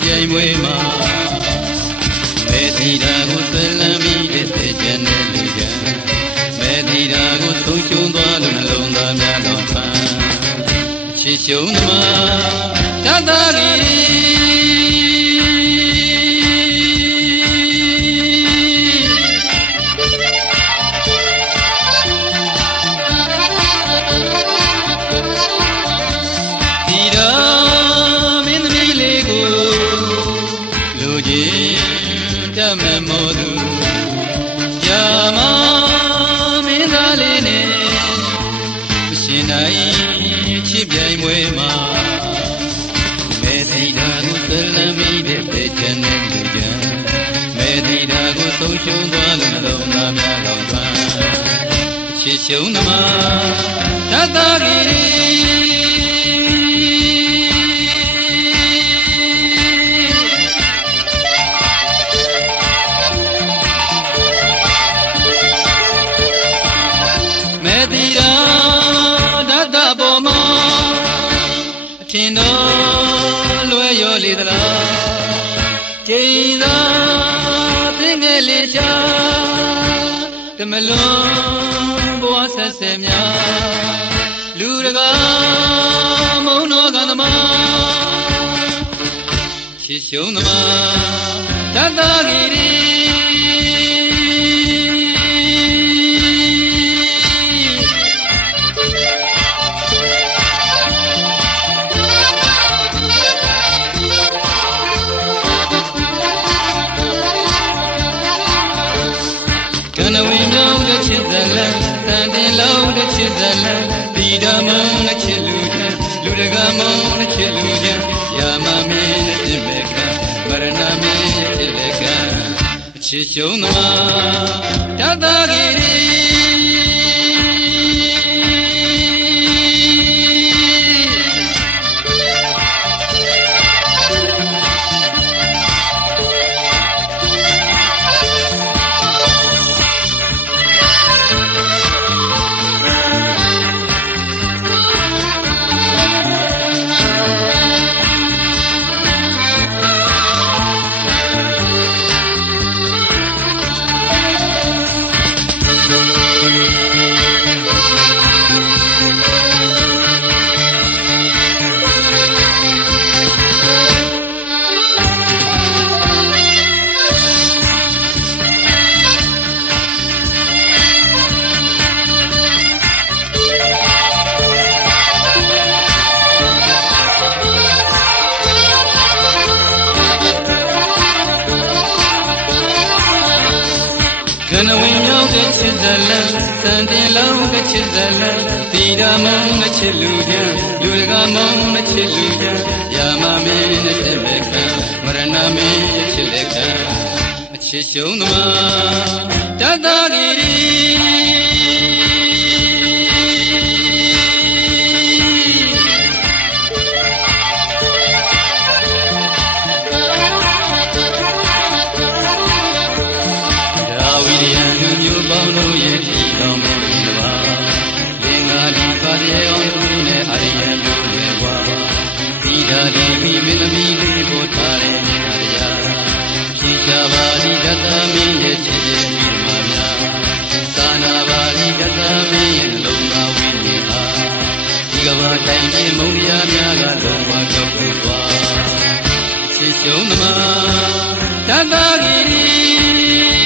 DJ Mui ချစ်ပြိုင်ပွဲမှာမေတ္တာကိုသလမိတဲ့တေချန်နဲ့လူချန်မေတ္တာကိုသုံးရှုံးသွားလို့လုံးလာများတော့ပါချစ်ရှုံးသမားတတ်တာကြီး မလွန်ဘဝဆက်ဆက်များလူတကာမုံတော်ကသမားချစ်ရှုံးသမားတတ်တာကြီး ရှုံးသမားတတ်တာကြီး စ်ဇလန်စံတင်လုံးကချစ်ဇလန်သီရမုံကချစ်လူပြန်လူကမုံကချစ်လူပြန်ယာမမင်းနဲ့ချစ်လက်ခံမရဏမင်းချစ်လက်ခံအချစ်ရှုံးသမားတတရီ တို့ရဲ့ပြည်တော်မြတ်စွာဘင်္ဂါဒီပါရေအောင်သူနဲ့အရိယံတို့ရဲ့ဝါဒီသာဒီမိမင်းသမီးလေးကိုထားရနေအရာဖြေချပါဒီတသမင်းရဲ့ချစ်ရဲ့မိမာများသာနာပါဒီတသမင်းရဲ့လုံသာဝိနေဟာဒီကဘာတိုင်ချင်းမုံရများကလုံးဝတော့ခွေသွားချစ်ချုံသမားတတဂီ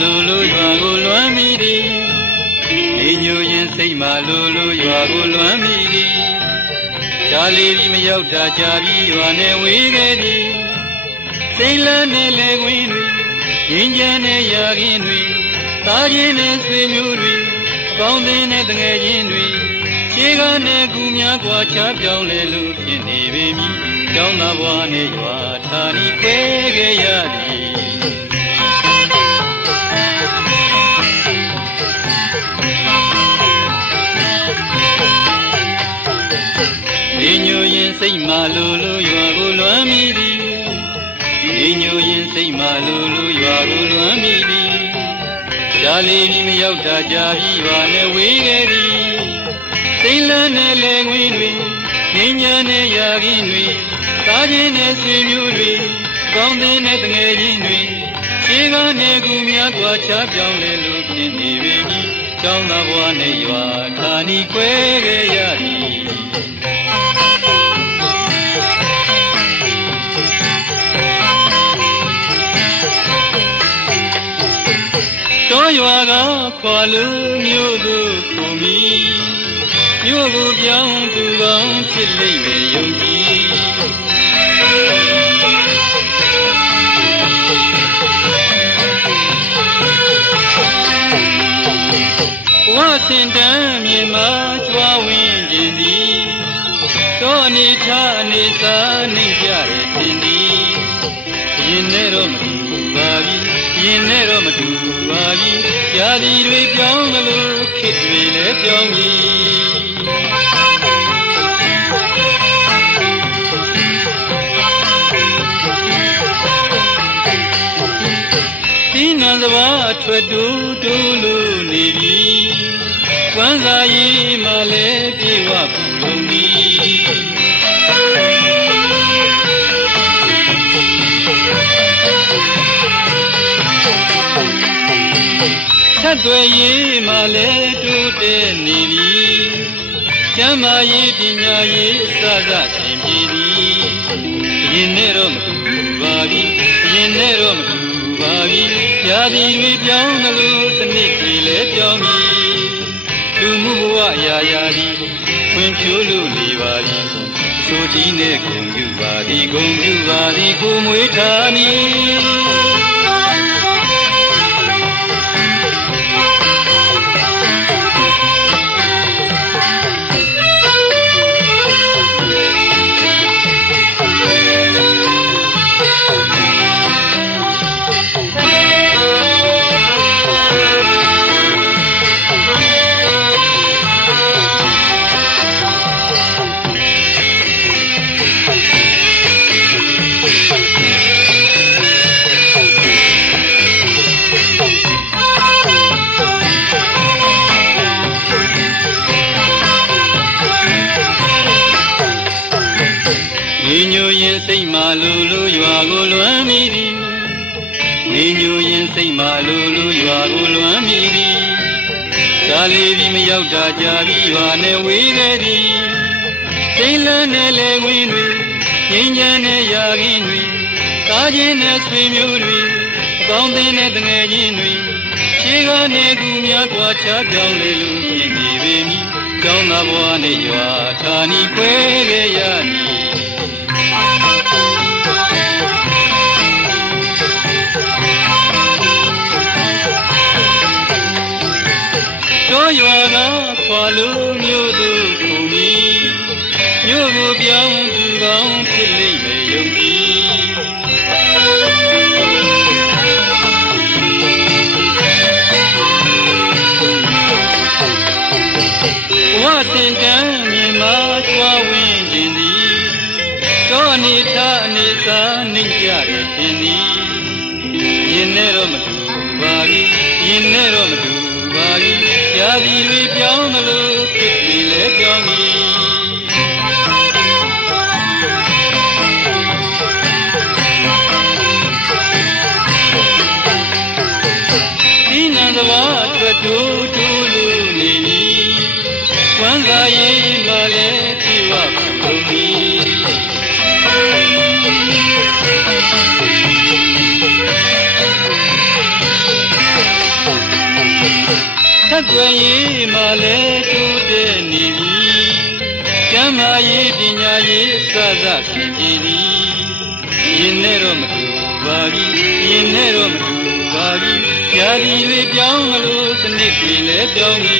လူလူရွာကိုလွမ်းမိသည်ဒီညိုရင်စိတ်မှလူလူရွာကိုလွမ်းမိသည်ရှားလေးပြီးမရောက်တာကြာပြီးရွာနဲ့ဝေးခဲ့သည်စိတ်လန်းနဲ့လေကွင်းတွေငင်းချမ်းနဲ့ရာခင်းတွေသားချင်းနဲ့ဆွေမျိုးတွေအပေါင်းအသင်းနဲ့တငယ်ချင်းတွေရှေးကနဲ့ကူများกว่าချပြောင်းလဲလို့ဖြစ်နေပေမည်ကျောင်းသားဘွားနဲ့ရွာဌာနီခွဲခဲ့ရ စိတ်မှလူလူရွာကိုလွမ်းမိသည်နေညိုရင်စိတ်မှလူလူရွာကိုလွမ်းမိသည်ရှားလေးပြီးမရောက်တာကြာပြီးရွာနဲ့ဝေးခဲ့သည်စိတ်လန်းနဲ့လေခွင်းတွေငင်းညာနဲ့ရာခင်းတွေသားချင်းနဲ့ဆွေမျိုးတွေကောင်းတဲ့နဲ့တငယ်ချင်းတွေရှေးကနဲ့ကူများกว่าချပြောင်းလဲလို့ဖြစ်နေပေပြီကျောင်းသားဘဝနဲ့ရွာဌာနီခွဲခဲ့ရသည် ရွာကခွာလူမျိုးသူကိုမီမြို့ကိုပြောင်းသူကောင်းဖြစ်လိမ့်မယ်ယုံကြည်ဝါစင်တန်းမြေမှာကြွားဝင်ခြင်းသည်တောအနေထားအနေစာနေကြတဲ့တင်သည်ရင်နဲ့တော့မတူပါဘူး ရင်နဲ့တော့မတူပါဘူးရာသီတွေပြောင်းသလိုခေတ်တွေလည်းပြောင်းပြီဒီနံစဘာအထွက်တူတူလူနေပြီဝမ်းသာရေးမှလည်းပြေဝ ဆက်သွယ်ရေးမှလည်းတိုးတက်နေပြီကျမ်းမာရေးပညာရေးအစစသင်ပြီသည်ရင်နဲ့တော့မတူပါဘူးရင်နဲ့တော့မတူပါဘူးญาတိတွေပြောင်းသလိုတစ်နှစ်တွေလည်းပြောင်းပြီလူမှုဘဝအရာရာသည်ခွင့်ဖြိုးလို့နေပါသည်ဆိုတီးနဲ့ဂုံပြူပါသည်ဂုံပြူပါသည်ကိုမွေးထားမည် ညိုရင်စိတ်မှလူလူရွာကိုလွမ်းမိသည်နေညိုရင်စိတ်မှလူလူရွာကိုလွမ်းမိသည်ဒါလေးပြီးမရောက်တာကြာပြီးရွာနဲ့ဝေးခဲ့သည်စိတ်လန်းနဲ့လေဝင်းတွေငင်းချမ်းနဲ့ရာခင်းတွေကားချင်းနဲ့ဆွေမျိုးတွေအပေါင်းအသင်းနဲ့တငယ်ချင်းတွေရှေးကနေကူများกว่าချပြောင်းလေလို့ဖြစ်နေပေမည်ကျောင်းသားဘဝနဲ့ရွာဌာနီခွဲခဲ့ရမည် ရွာကခွာလူမျိုးသူခုန်ပြီးမြို့ကိုပြောင်းသူကောင်းဖြစ်လိမ့်မယ်ယုံကြည်ဝတ်တင်ကံမြေမှာကြွားဝင်ခြင်းတောအနေထားအနေစာနှိမ့်ကြတယ်တင်သည်ရင်နဲ့တော့မ ရာသီတွေပြောင်းသလိုတစ်တွေလည်းပြောင်းပြီဒီနံသဘာအတွက်တူတူလူနေပြီဝမ်းသာရေးမှလည်းကြည့်ဝကုန်ပြီ သတ်ွယ်ရေးမှလည်းတူတဲ့နေပြီကျမ်းမာရေးပညာရေးစသဖြင့်ကြည်သည်ရင်နဲ့တော့မတူပါဘူးရင်နဲ့တော့မတူပါဘူးญาတိတွေပြောင်းမလို့စနစ်တွေလည်းပြောင်းပြီ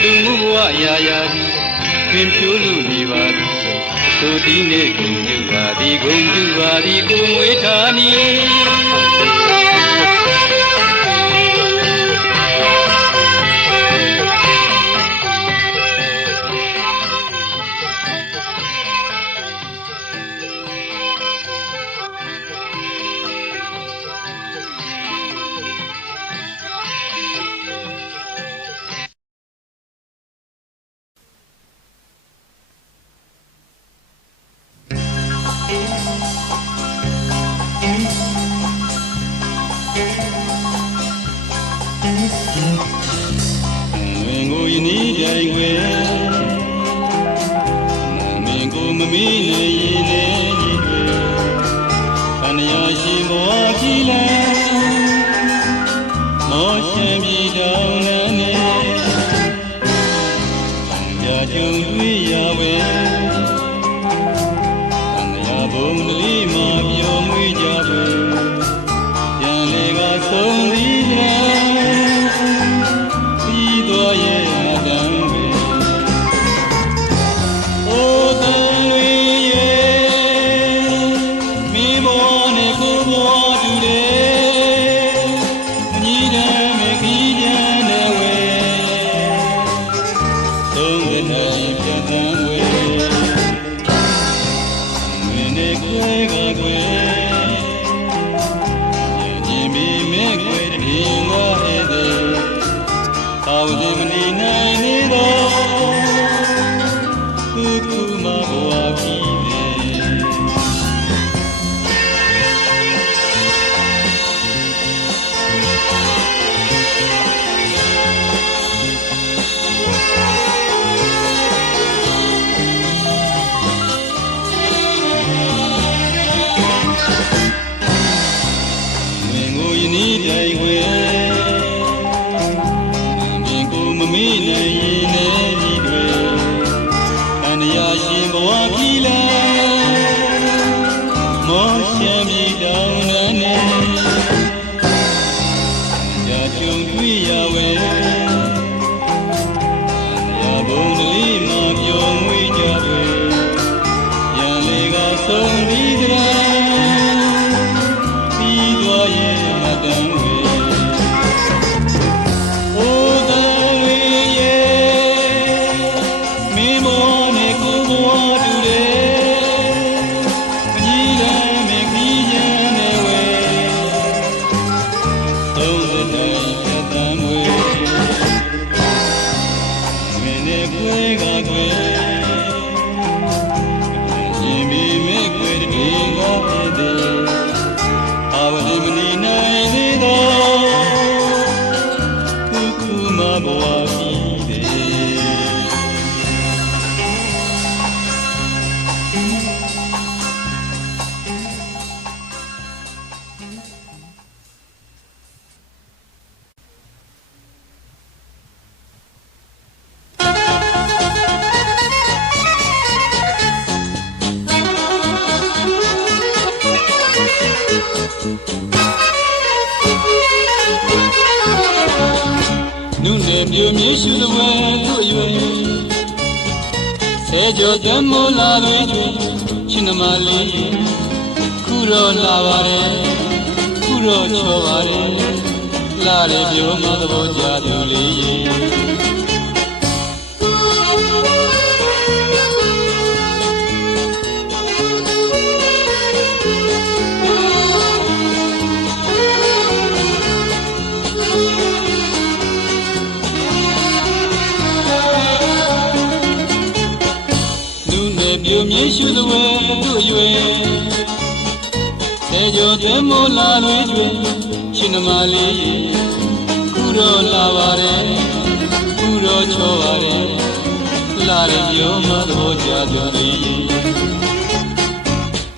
လူမှုဘဝရာရာတွင်ဖြိုးလို့နေပါပြီသို့ဒီနေ့ဂုံပြုပါသည်ဂုံပြုပါသည်ကိုယ်ငွေထားနီး ရှိဘဝ နဲ့ ဆဲကြောတမောလာတွေတွင်ရှင်နမလေးခုတော့လာပါတယ်ခုတော့ချောပါတယ်လာတယ်ပြောမှသဘောကြသူလေး ရေနယ်ပြူမြင့်ရှုသဝဲတို့ရွယ်ဆယ်ကျော်သွဲမိုးလာတွေကျွေရှင်နမလေးရေခုတော့လာပါတယ်ခုတော့ချောပါတယ်လာရပြောမသောကြသူလေး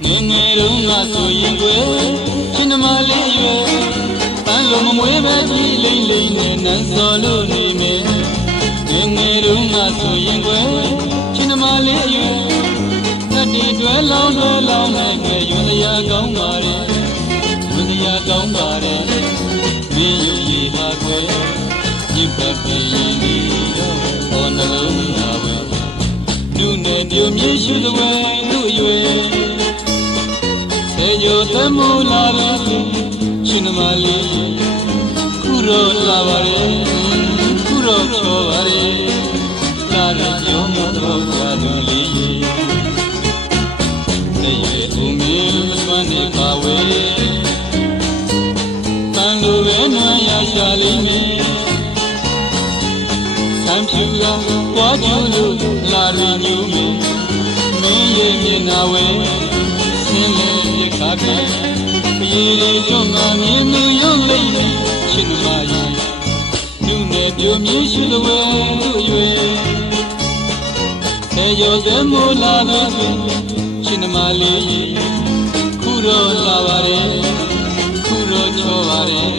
ရေငငယ်တုန်းကဆိုရင်ကွယ်ရှင်နမလေးရွယ်ပန်းလုံးမမွေးပဲကြီးလိမ့်လိမ့်နဲ့နန်းစော်လို့နေမယ်ငငယ်တုန်းကဆိုရင်ကွယ် တိတွဲလောင်းတွဲလောင်းနဲ့ကြွယ်ရွန်ရာကောင်းပါတယ်ရွန်ရာကောင်းပါတယ်မင်းယူရည်ဟာကွယ်ညစ်ပတ်ပြင်းဒီတော့ဟောနှလုံးသားပဲနုနဲ့မြို့မြေရှိသဝဲသူ့ရွယ်စေကြသမူလာတဲ့ရှင်နမလေးခုတော့လာပါရဲ့ ရဲ့မျက်နာဝဲဆင်းလဲပြခါပြရေရီကျွမ်းငါမြင်သူရုပ်လိမ့်မယ်ရှင်မကြီးနုနဲ့ပြိုမြင့်ရှိသဝဲသူ့ရွယ်ဆေကျော်သက်မိုးလာတော့ရှင်မလေးခုတော့လာပါတယ်ခုတော့ချောပါတယ်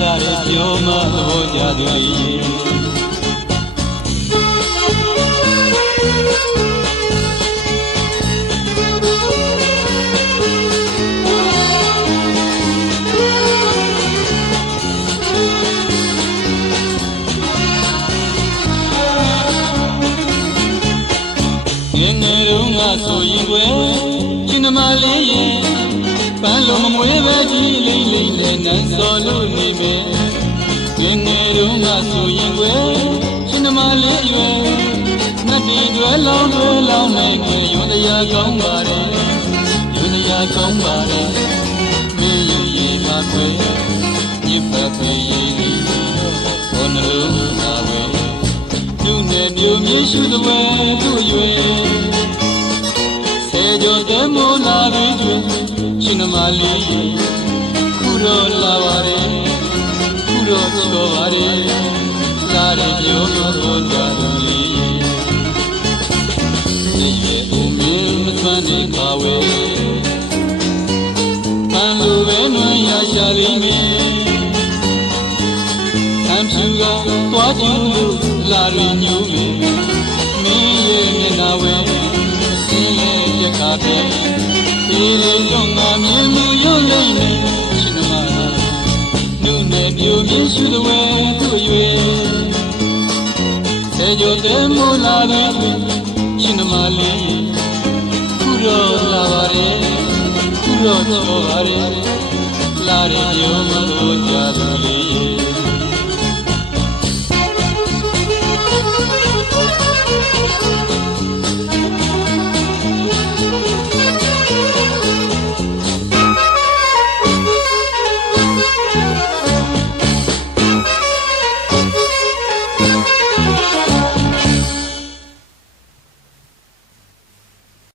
လာရပြောမသဘောကြသူ နဲ့နန်းစော်လို့နေမယ်ငယ်ငယ်တုန်းကဆိုရင်ွယ်ရှင်နမလေးရွယ်နတ်ဒီတွေလောင်းတွေလောင်းနိုင်ကြရွန်တရားကောင်းပါတယ်ရွန်တရားကောင်းပါတယ်မင်းရဲ့ရေပါခွေညစ်ပတ်ခွေရည်လေးဟောနှလုံးသားဝဲသူနဲ့မျိုးမြင့်ရှုသဝဲသူ့ရွယ်ဆယ်ကျော်တဲမိုးလာပြီးကျွရှင်နမလေးခု တော့လာပါတယ်ခုတော့ချောပါတယ်လာရပြောတော့ကြသူလေးဒီရဲ့ဦးမင်းမသွမ်းနေပါဝဲအန်လိုပဲနွမ်းရရှာလိမ့်မယ်ဆံဖြူကတွားကျူလို့လာရညူမင်းမင်းရဲ့မျက်နာဝဲဆင်းရဲရခါပဲဒီလိုကြောင့်ငါမြင်မှုရုပ်လိမ့်မယ်ရှင်မနုနဲ့ပြိုမြင့် ရှိသဝဲသူ့ရွယ်စေကြတဲ့မိုးလာပြီးရှင်မလေးခုတော့လာပါရဲ့ခုတော့ချောပါရဲ့လာရပြောမလို့ကြသူလေး